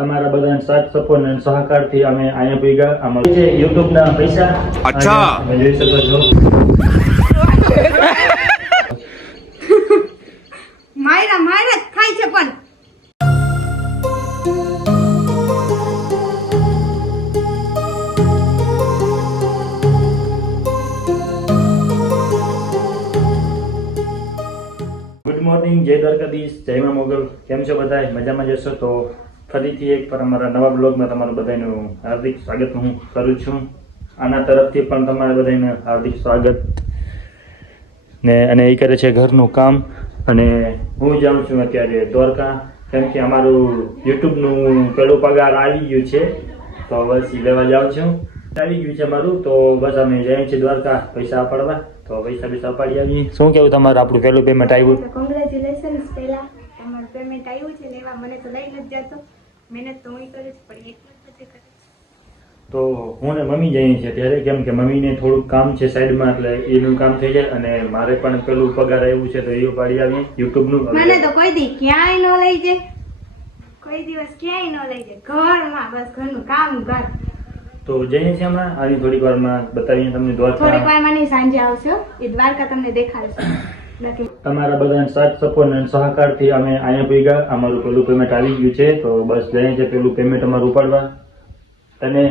તમારા બધાના સાથ સપોર્ટ અને સહકારથી અમે અહીંયા ભેગા અમારું છે YouTube ના પૈસા અચ્છા તમે જોઈ શકો છો માયરા જ ખાય છે પણ ગુડ મોર્નિંગ, જય દ્વારકાધીશ, જય મા મોગલ. કેમ છો બધા? મજામાં જશો તો ફરીથી એક પર અમારા નવા બ્લોગમાં તમારું બધાનું હાર્દિક સ્વાગત હું કરું છું. આના તરફથી પણ તમારા બધાને હાર્દિક સ્વાગત. ને અને એ કરે છે ઘરનું કામ અને હું જાઉં છું અત્યારે દ્વારકા, કેમ કે અમારું યુટ્યુબનું પેલું પગાર આવી ગયું છે તો બસ એ લેવા જાઉં છું. આવી ગયું છે અમારું તો બસ અમે જઈએ છીએ દ્વારકા પૈસા અપાડવા. તો પૈસા અપાડી આવીએ. શું કેવું તમારું? આપણું પહેલું પેમેન્ટ આવ્યું? કોંગ્રેચ્યુલેશન્સ. પહેલા તમારું પેમેન્ટ આવ્યું છે ને એવા મને તો લઈ નથી જતો. મહેનત તો હું કરું છું પણ એટલું જ નથી કરું. તો હું ને મમ્મી જઈએ છીએ ત્યારે, કેમ કે મમ્મીને થોડુંક કામ છે સાઈડમાં, એટલે એનું કામ થઈ જાય અને મારે પણ પેલું પગાર આવ્યું છે તો એ ઉપાડી આવીએ યુટ્યુબનું. મને તો કોઈ દી ક્યાંય ન લઈ જાય, કોઈ દિવસ ક્યાંય ન લઈ જાય. ઘરમાં બસ ઘરનું કામ ઘર. તો જઈએ છીએ હમણાં, આવી થોડીક વારમાં બતાવીએ તમને થોડીક દ્વારકા. વારમાં નહીં, સાંજે આવશો એ દ્વારકા તમને દેખાડશે. બાકી તમારા બધાના સાથ સપોર્ટ અને સહકારથી અમે અહીંયા ભેગા અમારું પેલું પેમેન્ટ આવી ગયું છે તો બસ જઈએ છીએ પેલું પેમેન્ટ અમારું ઉપાડવા. તને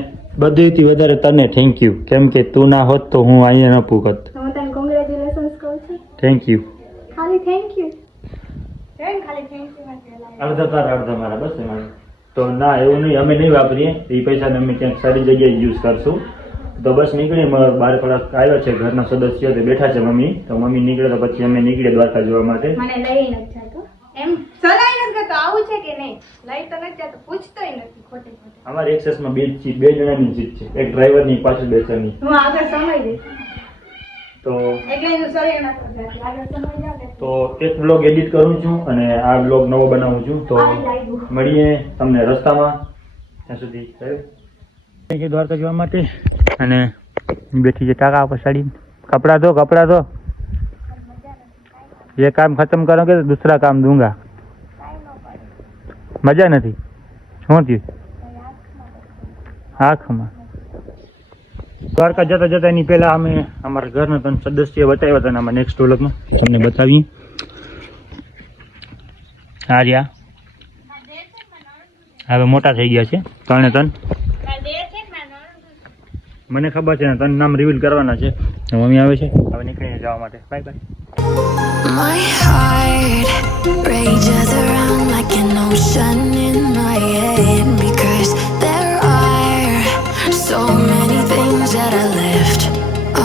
બધેથી વધારે તને થેન્ક યુ, કેમ કે તું ના હોત તો હું અહીંયા ન પૂગત. તો હું તને કોંગ્રેચ્યુલેશન્સ કહું છું. Thank you. ખાલી થેન્ક યુ ખાલી થેન્ક યુ માટે અડધા તારા અડધા મારા, બસ એમાં તો ના એવું નહીં, અમે નહીં વાપરીએ એ પૈસાને અમે ક્યાંક સારી જગ્યાએ યુઝ કરશું. તો બસ નીકળીએ, બહાર થોડાક આવ્યા છે ઘરના સદસ્યો તે બેઠા છે મમ્મી, તો મમ્મી નીકળે તો પછી અમે નીકળીએ દ્વારકા જોવા માટે. મને લઈ નથી જતો, એમ સલાઈ નથી કરતો આવું છે કે નહીં, લઈ તો નથી જતો, પૂછતોય નથી ખોટે ખોટે. અમારી એક્સેસમાં બે જણાની સીટ છે, એક ડ્રાઈવરની પાછળ બેસવાની. હું આગળ સમય દઈશ તો એટલે હું સલાઈ નથી કરતો, આગળ સમય જાવ ને. તો એક બ્લોગ એડિટ કરું છું અને આ બ્લોગ નવો બનાવું છું. તો મળીએ તમને રસ્તામાં, ત્યાં સુધી દ્વારકા જવા માટે. અને બેઠી છે ટાકા પછાડી. કપડા ધો ये काम खत्म करोगे तो दूसरा काम दूंगा. मजा नहीं શું થયું આંખમાં? દ્વારકા જતા જતા એની પહેલા અમે અમારા ઘરના ત્રણ સદસ્ય બતાવ્યા હતા, આમાં નેક્સ્ટ વ્લોગમાં તમને બતાવીએ. હા રહ્યા, હવે મોટા થઈ ગયા છે ત્રણે ત્રણ. મને ખબર છે ને ત્રણ નામ રિવીલ કરવાના છે. મમ્મી આવે છે, હવે નીકળીને જવા માટે. Bye bye. My heart rages around like an ocean in my head because there are so many things that I left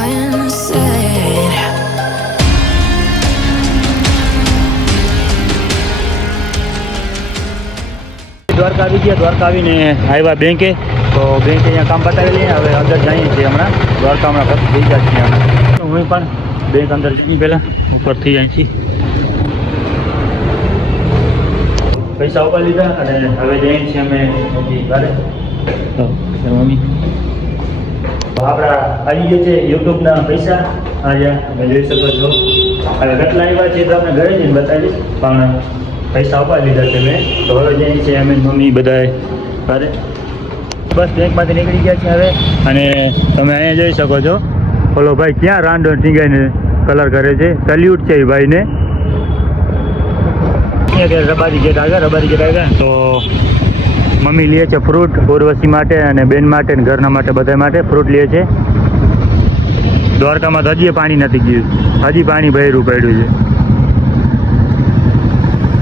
unsaid. Dwarka આવી ગયા. દ્વારકા આવીને આવ્યા બેંકે, તો બેંકે અહીંયા કામ બતાવી લઈએ. હવે અંદર જઈએ છીએ હમણાં દ્વારકા, હમણાં પછી થઈ જાય છીએ. હું પણ બેંક અંદર જઈ પહેલાં ઉપરથી જાય છીએ. પૈસા ઉપાડી લીધા અને હવે જઈએ છીએ અમે ઘરે. તો મમ્મી આપણા આવી ગયા છે યુટ્યુબના પૈસા. આજે તમે જોઈ શકો છો. હવે કેટલા આવ્યા છે તો આપણે ઘરે જઈને બતાવીશ, પણ પૈસા ઉપાડી લીધા છે મેં. તો હવે જઈએ છીએ અમે મમ્મી બધાએ ઘરે. બસ બેંકમાંથી નીકળી ગયા છે હવે. અને તમે અહીંયા જોઈ શકો છો ઓલો ભાઈ ક્યાં રાંડો ટીંગાઈને કલર કરે છે. સલ્યુટ છે એ ભાઈને. રબારી ગેટ આગળ તો મમ્મી લે છે ફ્રૂટ ઉર્વશી માટે અને બેન માટે અને ઘરના માટે બધા માટે ફ્રૂટ લે છે. દ્વારકામાં તો હજી પાણી નથી ગયું, હજી પાણી ભર્યું પડ્યું છે.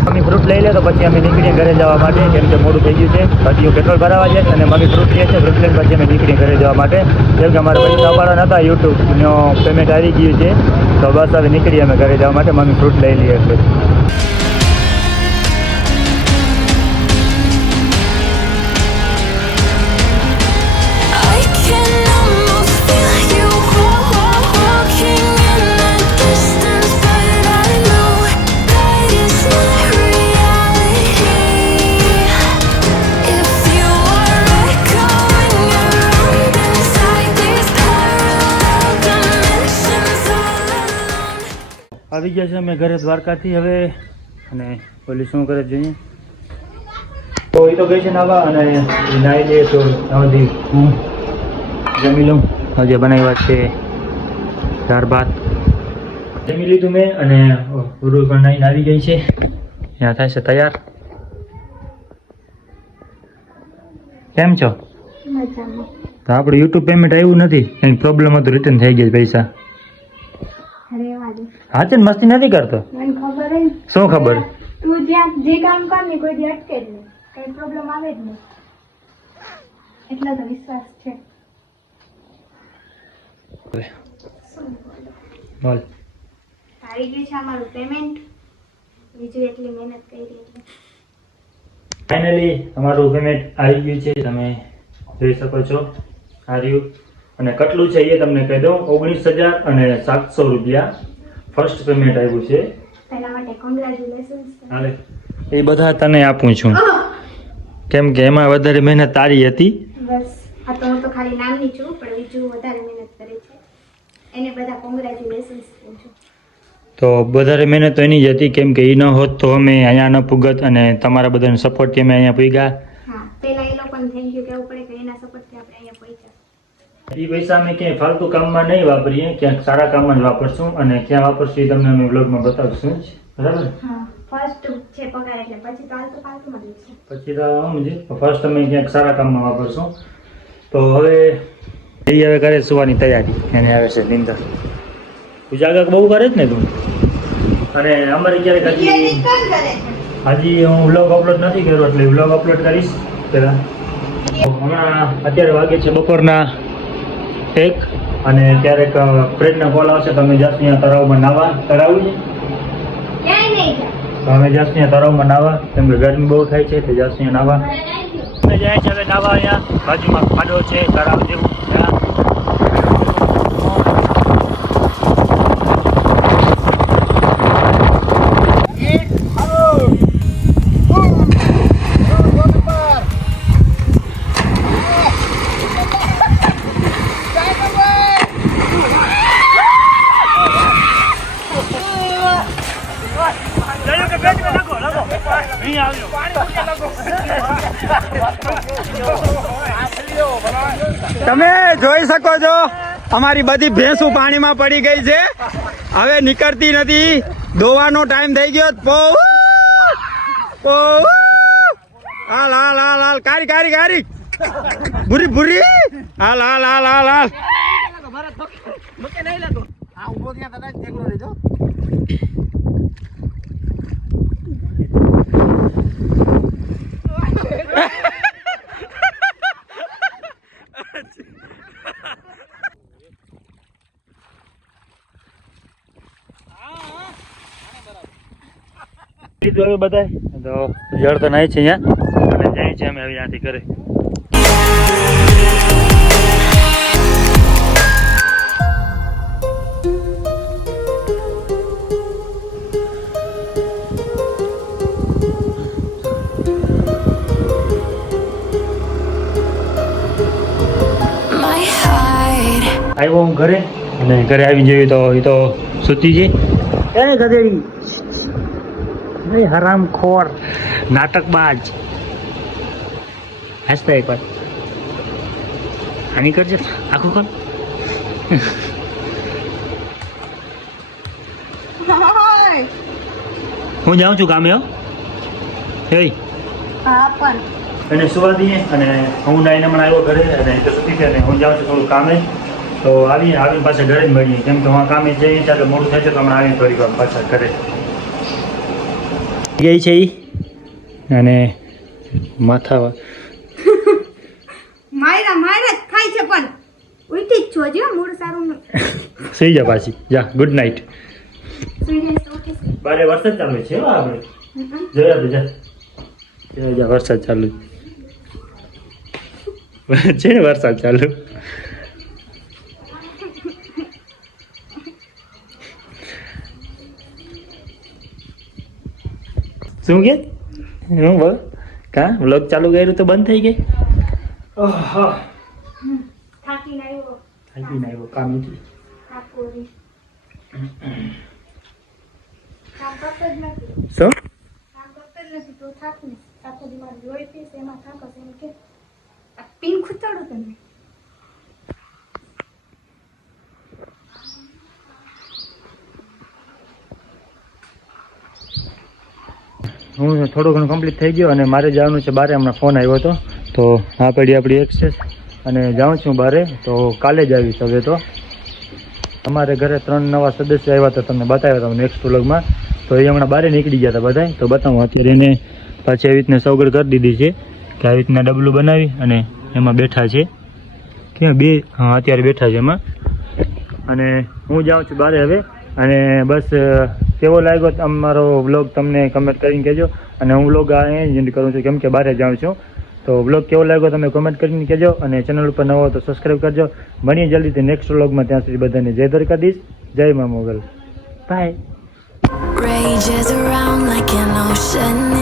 મમ્મી ફ્રૂટ લઈ લે તો પછી અમે નીકળીએ ઘરે જવા માટે, કેમ કે મોડું થઈ ગયું છે. પછી હું પેટ્રોલ ભરાવા જાય અને મમ્મી ફ્રૂટ લે છે. ફ્રૂટ લઈને પછી અમે નીકળીએ ઘરે જવા માટે, કેમ કે અમારે પૈસા અપાડવાના હતા. યુટ્યુબનો પેમેન્ટ આવી ગયું છે તો બસ હવે નીકળીએ અમે ઘરે જવા માટે. મમ્મી ફ્રૂટ લઈ લઈએ એટલે. I can almost feel you walking in the distance, but I know that it's not reality. If you are echoing around inside these parallel dimensions all alone. આવી ગયા છે અમે ઘરે દ્વારકાથી હવે. અને પોલીસ શું કરે જોઈએ. તો એ તો ગઈ છે નાવા અને એ નાહી લઈએ તો હજી હું જમી લઉં. હજી બનાવ્યા છે દાળ ભાત. જમી લીધું મેં અને ઉરુલ પણ નાઈને આવી ગઈ છે. ત્યાં થાય છે તૈયાર. કેમ છો? મજામાં. તો આપણું યુટ્યુબ પેમેન્ટ આવ્યું નથી, કંઈક પ્રોબ્લેમ હતો, રિટર્ન થઈ ગયા પૈસા. રેવા દે. હા છે ને, મસ્તી નથી કરતો. મને ખબર હે. શું ખબર? તું જ્યાં જે કામ કર ને કોઈ દી અટકે જ નહીં, કઈ પ્રોબ્લેમ આવે જ નહીં, એટલો તો વિશ્વાસ છે. બોલ. આવી ગયું છે અમારું પેમેન્ટ. બીજું એટલી મહેનત કરી એટલે ફાઇનલી અમારું પેમેન્ટ આવી ગયું છે. તમે જોઈ શકો છો આ રહ્યું. અને કેટલું છે એ તમને કહી દઉં. 19,700 રૂપિયા ફર્સ્ટ પેમેન્ટ આવ્યું છે. તેના માટે કોંગ્રેચ્યુલેશન્સ. હાલે એ બધા તને આપું છું, કેમ કે એમાં વધારે મહેનત તારી હતી. બસ આ તો હું તો ખાલી નામની છું, પણ બીજું વધારે મહેનત કરે છે એને બધા કોંગ્રેચ્યુલેશન્સ કહું છું. તો વધારે મહેનત તો એની જ હતી, કેમ કે એ ન હોત તો અમે અહીંયા ન પૂગત અને તમારા બધાનો સપોર્ટથી અમે અહીંયા પૂગ્યા. હા, પહેલા એ લોકોને થેન્ક યુ કહેવું પડે કે એના સપોર્ટથી આપણે અહીંયા પહોંચ્યા. એ પૈસા અમે ક્યાંય ફાલતુ કામમાં નહીં વાપરીએ, ક્યાંક સારા કામમાં જ વાપરશું અને ક્યાં વાપરશું એ તમને અમે વ્લોગમાં બતાવશું જ. બરાબર? હા, ફર્સ્ટ છે પગાર એટલે પછી તો ફાલતુમાં દઈશું. પછી તો સમજી ફર્સ્ટ અમે ક્યાંક સારા કામમાં વાપરશું. તો હવે એ હવે કરે સુવાની તૈયારી. એને આવે છે નિંદર. ઉજાગર બહુ કરે જ ને તું. અને અમારે ક્યારેક હજી હું વ્લોગ અપલોડ નથી કર્યો, એટલે વ્લોગ અપલોડ કરીશ પહેલાં. હમણાં અત્યારે વાગે છે બપોરના 1 અને ક્યારેક ફ્રેન્ડના કોલ આવશે તો અમે જશું ત્યાં તળાવમાં નાવા. તળાવ છે ક્યાંય નહીં જાય. તો અમે જશું ત્યાં તળાવમાં નાવા, કેમ કે ગરમી બહુ થાય છે તો જશું ત્યાં નાવા. અમે જાય છે હવે નાવા. અહીંયા બાજુમાં ખાડો છે તળાવ જેવું. ત્યાં તમે જોઈ શકો છો અમારી બધી ભેંસુ પાણીમાં પડી ગઈ છે, હવે નીકળતી નથી. દોવાનો ટાઈમ થઈ ગયો. હાલ હાલ હાલ હાલ કારી કારી કારી ભૂરી ભૂરી હાલ હાલ હાલ હાલ હાલ. લીધું હવે બધા તો જળ તો નહીં છે અહીંયા અને જાય છે અમે હવે ત્યાંથી ઘરે. My heart. આવ્યો હું ઘરે અને ઘરે આવી જોયું તો એ તો સૂતી છે. એ ગધેડી, એ હરામખોર, નાટકબાજ. હસતા એકવાર આની કરજે આખું કર. હું જાઉં છું કામે. હો હે હા પણ અને સુવા દઈએ અને હું નાઈને હમણાં આવ્યો ઘરે અને તો સૂતી છે અને હું જાઉં છું થોડું કામે. તો આવીને પાછા ઘરે જ મળીએ, કેમ કે હું કામે જઈએ ત્યારે મોડું થાય છે તો હમણાં આવીને થોડીક વાર પાછા ઘરે ગઈ છે એ અને માથા માયરા માયરા જ થાય છે પણ ઉઠી જ છો જો મૂડ સારું ન સુઈ જા પાછી. જા ગુડ નાઇટ. સુઈને ઉઠી બારે વરસાદ ચાલુ છે હો આપણે જોયા તો જા. જા વરસાદ ચાલુ છે ને, વરસાદ ચાલુ. શું કે હું બોલ કા વ્લોગ ચાલુ કર્યું તો બંધ થઈ ગઈ. થાકીને આવ્યો. થાકીને આવ્યો કામ નથી. થાકોરી કામ કરતો જ નથી. શું કામ કરતો જ નથી તો થાકીને આખો દી મારું લોહી પીશ એમાં થાકસ એમ કે આ પીન ખૂતાડો તમે. હું થોડું ઘણું કમ્પ્લીટ થઈ ગયો અને મારે જવાનું છે બારે. હમણાં ફોન આવ્યો હતો તો આ પડી આપણી એક્સેસ અને જાઉં છું બારે. તો કાલે જ આવીશ હવે. તો અમારે ઘરે 3 નવા સદસ્ય આવ્યા હતા, તમને બતાવ્યા હતા નેક્સ્ટ વ્લોગમાં. તો એ હમણાં બારે નીકળી ગયા હતા બધા. તો બતાવું અત્યારે એને પાછી આવી રીતના સગવડ કરી દીધી છે કે આવી રીતના ડબલું બનાવી અને એમાં બેઠા છે. ક્યાં બે? હા, અત્યારે બેઠા છે એમાં. અને હું જાઉં છું બારે હવે. અને બસ કેવો લાગ્યો અમારો વ્લોગ તમને કમેન્ટ કરીને કહેજો. અને હું વ્લોગ આ જ એન્ડ કરું છું કેમ કે બારે જાઉં છું. તો વ્લોગ કેવો લાગ્યો તમે કમેન્ટ કરીને કહેજો. અને ચેનલ ઉપર નવો તો સબસ્ક્રાઈબ કરજો. મળીએ જલ્દીથી નેક્સ્ટ વ્લોગમાં. ત્યાં સુધી બધાને જય દ્વારકાધીશ, જય મા Mogal. Bye. rages around like an ocean